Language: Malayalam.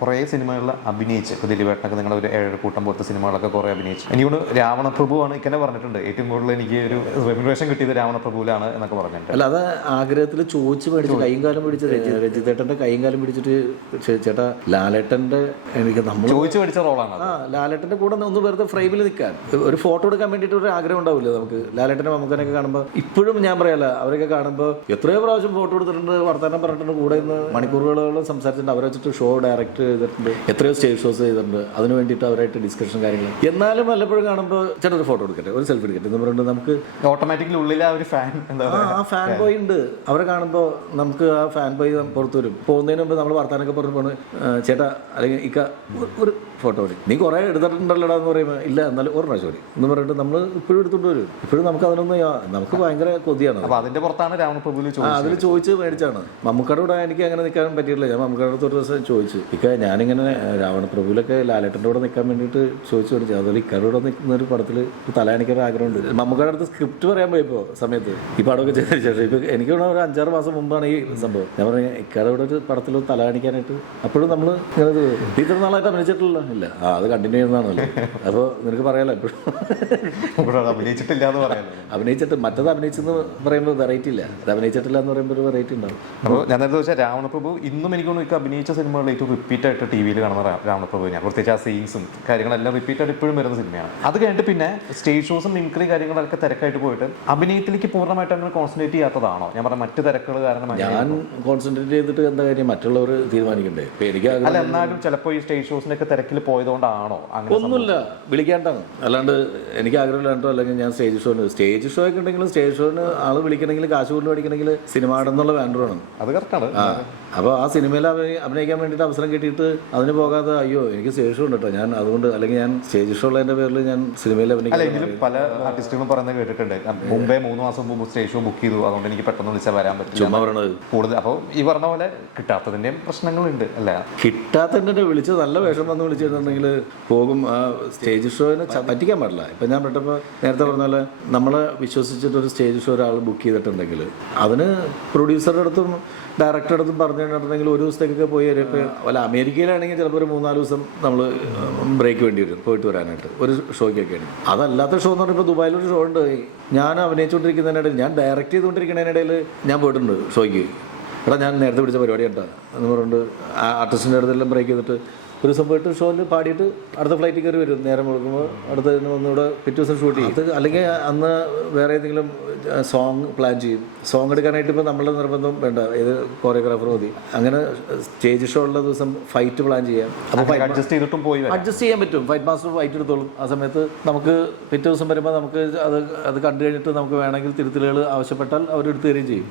കുറേ സിനിമകളിൽ അഭിനയിച്ച് ഇപ്പോൾ ദിലീപേട്ടനൊക്കെ നിങ്ങളുടെ ഒരു ഏഴ് കൂട്ടം പോലത്തെ സിനിമകളൊക്കെ കുറേ അഭിനയിച്ചു. രാവണ രാവണപ്രഭുവാണ് ഇക്കന്നെ പറഞ്ഞിട്ടുണ്ട്. ഏറ്റവും കൂടുതൽ എനിക്ക് ഒരു റെമ്യൂണറേഷൻ കിട്ടിയത് രാവണപ്രഭുവിലാണ് എന്നൊക്കെ പറഞ്ഞിട്ടുണ്ട്. അല്ല അത് ആഗ്രഹത്തിൽ ചോദിച്ച് മേടിച്ച് കൈയും കാലം പിടിച്ച് രജിതേട്ടന്റെ കൈയും കാലം പിടിച്ചിട്ട് ചേട്ടാ ലാലേട്ടന്റെ എനിക്ക് നമ്മൾ ചോദിച്ച് പഠിച്ച റോളാണ് ആ ലാലേട്ടന്റെ കൂടെ ഒന്ന് വെറുതെ ഫ്രെയിമിൽ നിൽക്കാൻ. ഒരു ഫോട്ടോ എടുക്കാൻ വേണ്ടിയിട്ട് ഒരു ആഗ്രഹം ഉണ്ടാവില്ല നമുക്ക്? ലാലേട്ടനെ മമ്മൂക്കനൊക്കെ കാണുമ്പോൾ ഇപ്പോഴും ഞാൻ പറയാല്ല അവരൊക്കെ കാണുമ്പോൾ എത്രയോ പ്രാവശ്യം ഫോട്ടോ എടുത്തിട്ടുണ്ട് വർത്തമാനം പറഞ്ഞിട്ടുണ്ട് കൂടെ നിന്ന് മണിക്കൂറുകളോളം സംസാരിച്ചിട്ടുണ്ട്. അവരെ വെച്ചിട്ട് ഷോ ഡയറക്റ്റ് ചെയ്തിട്ടുണ്ട്. എത്രയോ സ്റ്റേജ് ഷോസ് ചെയ്തിട്ടുണ്ട്. അതിന് വേണ്ടിയിട്ട് അവരായിട്ട് ഡിസ്കഷൻ കാര്യങ്ങൾ എന്നാലും വല്ലപ്പോഴും കാണുമ്പോൾ ചേട്ടൻ ഒരു ഫോട്ടോ എടുക്കട്ടെ. ഒരു സെൽഫി എടുക്കട്ടെ. എന്ന് പറഞ്ഞിട്ട് നമുക്ക് ഓട്ടോമാറ്റിക്കലി ഉള്ളിൽ ആ ഒരു ഫാൻ എന്താ ആ ഫാൻ ബോയ് ഉണ്ട്. അവരെ കാണുമ്പോൾ നമുക്ക് ആ ഫാൻ ബോയ് പുറത്തു വരും. പോകുന്നതിന് മുമ്പ് നമ്മൾ വർത്താനൊക്കെ പറഞ്ഞു പോണ്. ചേട്ടാ അല്ലെങ്കിൽ ഇക്ക ഒരു ഫോട്ടോ എടുക്കും. നീ കുറേ എടുത്തിട്ടുണ്ടല്ലോടാ എന്ന് പറയുമ്പോൾ ഇല്ല എന്നാലും ഒരു പ്രാവശ്യം ഒരു എന്ന് പറഞ്ഞിട്ട് നമ്മൾ ഇപ്പോഴും എടുത്തുകൊണ്ട് വരും. ഇപ്പോഴും നമുക്ക് അതിനൊന്നും നമുക്ക് ഭയങ്കര കൊതിയാണ് അതിന്റെ പുറത്താണ് രാമപ്രഭുവിൽ അതിൽ ചോദിച്ച് മേടിച്ചാണ്. മമ്മൂക്കടോട് കൂടെ എനിക്ക് അങ്ങനെ നിൽക്കാൻ പറ്റിയില്ല ഞാൻ മമ്മൂക്കയുടെ അടുത്ത് ഒരു ദിവസം ചോദിച്ചു ഇക്ക ഞാനിങ്ങനെ രാവണപ്രഭുവിലൊക്കെ ലാലേട്ടന്റെ കൂടെ നിൽക്കാൻ വേണ്ടിയിട്ട് ചോദിച്ചു മേടിച്ചു. അതുപോലെ ഇക്കാരോടെ നിൽക്കുന്ന ഒരു പടത്തിൽ തലയാണിക്കൊരു ആഗ്രഹമുണ്ട്. മമ്മൂക്കട അടുത്ത് സ്ക്രിപ്റ്റ് പറയാൻ പോയപ്പോൾ സമയത്ത് ഈ പടമൊക്കെ ചെയ്തതിന് ശേഷം ഇപ്പൊ എനിക്ക് ഒരു അഞ്ചാറ് മാസം മുമ്പാണ് ഈ സംഭവം. ഞാൻ പറഞ്ഞു ഇക്കാരോടെ ഒരു പടത്തിൽ തലയാണിക്കാനായിട്ട് അപ്പോഴും നമ്മൾ ഇങ്ങനെ ഇത്ര നാളായിട്ട് അഭിനയിച്ചിട്ടില്ല ഇല്ല ആ അത് കണ്ടിന്യൂ ചെയ്യുന്നതാണല്ലോ. അപ്പോൾ നിനക്ക് പറയാലോ എപ്പോഴും ഇവിടെ അഭിനയിച്ചിട്ടില്ല എന്ന് പറയാം അഭിനയിച്ചിട്ട് മറ്റത് അഭിനയിച്ചെന്ന് പറയുമ്പോൾ വെറൈറ്റി ഇല്ല. അത് അഭിനയിച്ചിട്ടില്ല എന്ന് പറയുമ്പോൾ ഒരു വെറൈറ്റി ഉണ്ടാവും. അപ്പോൾ ഞാൻ നേരത്തെ വെച്ചാൽ രാവണപ്രഭു ഇന്നും എനിക്ക് തോന്നുന്നു അഭിനയിച്ച സിനിമകളിൽ ഏറ്റവും റിപ്പീറ്റ് ആയിട്ട് ടി വിയിൽ കാണുന്ന രാവണപ്രഭു ഞാൻ പ്രത്യേകിച്ച് ആ സീൻസും കാര്യങ്ങളെല്ലാം റിപ്പീറ്റ് ആയിട്ട് ഇപ്പോഴും വരുന്ന സിനിമയാണ്. അത് കഴിഞ്ഞിട്ട് പിന്നെ സ്റ്റേജ് ഷോസും മിമിക്രി കാര്യങ്ങളൊക്കെ തിരക്കായിട്ട് പോയിട്ട് അഭിനയത്തിലേക്ക് പൂർണമായിട്ട് അങ്ങനെ കോൺസെൻട്രേറ്റ് ചെയ്യാത്തതാണോ? ഞാൻ പറഞ്ഞ മറ്റു തിരക്കുകൾ കാരണം ഞാൻ കോൺസെൻട്രേറ്റ് ചെയ്തിട്ട് എന്താ കാര്യം? മറ്റുള്ളവർ തീരുമാനിക്കണ്ടേ? എനിക്ക് അല്ല എന്നാലും ചിലപ്പോൾ ഈ സ്റ്റേജ് ഷോസിന്റെ ഒക്കെ തിരക്കിൽ പോയതുകൊണ്ടാണോ അങ്ങനെ ഒന്നുമില്ല. വിളിക്കാണ്ടാണ് അല്ലാണ്ട് എനിക്ക് ആഗ്രഹമില്ലാണ്ടോ അല്ലെങ്കിൽ ഞാൻ സ്റ്റേജ് ഷോന് സ്റ്റേജ് ഷോ ഒക്കെ ഉണ്ടെങ്കിൽ സ്റ്റേജ് ഷോന് ആൾ വിളിക്കണമെങ്കിൽ കാശ് കൊണ്ട് മേടിക്കണമെങ്കിൽ സിനിമ ആടെന്നുള്ള ബാൻഡർ വേണം. അത് കറക്റ്റാണ് ആ അപ്പോൾ ആ സിനിമയിൽ അഭി- അഭിനയിക്കാൻ വേണ്ടിയിട്ട് അവസരം കിട്ടിയിട്ട് അതിന് പോകാതെ അയ്യോ എനിക്ക് സ്റ്റേജ് ഷോ ഉണ്ട് കേട്ടോ. ഞാൻ അതുകൊണ്ട് അല്ലെങ്കിൽ ഞാൻ സ്റ്റേജ് ഷോ ഉള്ളതിന്റെ പേരിൽ ഞാൻ സിനിമയിൽ അഭിനയിക്കും പല ആർട്ടിസ്റ്റുകളും പറയുന്നത് കേട്ടിട്ടുണ്ട്. മുംബൈ മൂന്ന് മാസം മുമ്പ് സ്റ്റേജ് ഷോ ബുക്ക് ചെയ്തു. അതുകൊണ്ട് എനിക്ക് പെട്ടെന്ന് വിളിച്ചാൽ വരാൻ പറ്റില്ല. ചുമ്മാ പറയണത്. കൂടുതൽ അപ്പോൾ ഈ പറഞ്ഞ പോലെ കിട്ടാത്തതിന്റെയും പ്രശ്നങ്ങളുണ്ട്. അല്ല. കിട്ടാത്തതിന്റെ വിളിച്ച് നല്ല വേഷം വന്ന് വിളിച്ചിട്ടുണ്ടെങ്കിൽ പോകും. ആ സ്റ്റേജ് ച- പറ്റിക്കാൻ പാടില്ല. ഇപ്പം ഞാൻ പെട്ടപ്പോൾ നേരത്തെ പറഞ്ഞ പോലെ നമ്മളെ വിശ്വസിച്ചിട്ട് ഒരു സ്റ്റേജ് ഷോ ഒരാൾ ബുക്ക് ചെയ്തിട്ടുണ്ടെങ്കിൽ അതിന് പ്രൊഡ്യൂസറുടെ അടുത്തും ഡയറക്ടറുടെ അടുത്തും പറഞ്ഞു കഴിഞ്ഞിട്ടുണ്ടെങ്കിൽ ഒരു ദിവസത്തേക്കൊക്കെ പോയി വരപ്പോൾ വല്ല അമേരിക്കയിലാണെങ്കിൽ ചിലപ്പോൾ ഒരു മൂന്നാൽ ദിവസം നമ്മൾ ബ്രേക്ക് വേണ്ടി വരും പോയിട്ട് വരാനായിട്ട്. ഒരു ഷോയ്ക്കൊക്കെയാണ് അതല്ലാത്ത ഷോ എന്ന് പറയുമ്പോൾ ദുബായിലൊരു ഷോ ഉണ്ട്. ഞാൻ അഭിനയിച്ചുകൊണ്ടിരിക്കുന്നതിനിടയിൽ ഞാൻ ഡയറക്റ്റ് ചെയ്തുകൊണ്ടിരിക്കുന്നതിനിടയിൽ ഞാൻ പോയിട്ടുണ്ട് ഷോയ്ക്ക്. എടാ ഞാൻ നേരത്തെ പിടിച്ച പരിപാടി കേട്ടോ എന്ന് പറഞ്ഞിട്ട് ആ ആർട്ടിസ്റ്റിന്റെ അടുത്തെല്ലാം ബ്രേക്ക് ചെയ്തിട്ട് ഒരു ദിവസം പോയിട്ട് ഷോയിൽ പാടിയിട്ട് അടുത്ത ഫ്ലൈറ്റിൽ കയറി വരും. നേരം കൊടുക്കുമ്പോൾ അടുത്ത വന്നിവിടെ പിറ്റേ ദിവസം ഷൂട്ട് ചെയ്യും. അത് അല്ലെങ്കിൽ അന്ന് വേറെ ഏതെങ്കിലും സോങ് പ്ലാൻ ചെയ്യും. സോങ് എടുക്കാനായിട്ട് ഇപ്പോൾ നമ്മളുടെ നിർബന്ധം വേണ്ട. ഏത് കോറിയോഗ്രാഫർ മതി. അങ്ങനെ സ്റ്റേജ് ഷോ ഉള്ള ദിവസം ഫൈറ്റ് പ്ലാൻ ചെയ്യാം. അപ്പോൾ അഡ്ജസ്റ്റ് ചെയ്തിട്ടും പോയി അഡ്ജസ്റ്റ് ചെയ്യാൻ പറ്റും. ഫൈറ്റ് മാസ്റ്റർ ഫൈറ്റ് എടുത്തോളും. ആ സമയത്ത് നമുക്ക് പിറ്റേ ദിവസം വരുമ്പോൾ നമുക്ക് അത് അത് കണ്ടു കഴിഞ്ഞിട്ട് നമുക്ക് വേണമെങ്കിൽ തിരുത്തലുകൾ ആവശ്യപ്പെട്ടാൽ അവർ എടുത്തു തരികയും ചെയ്യും.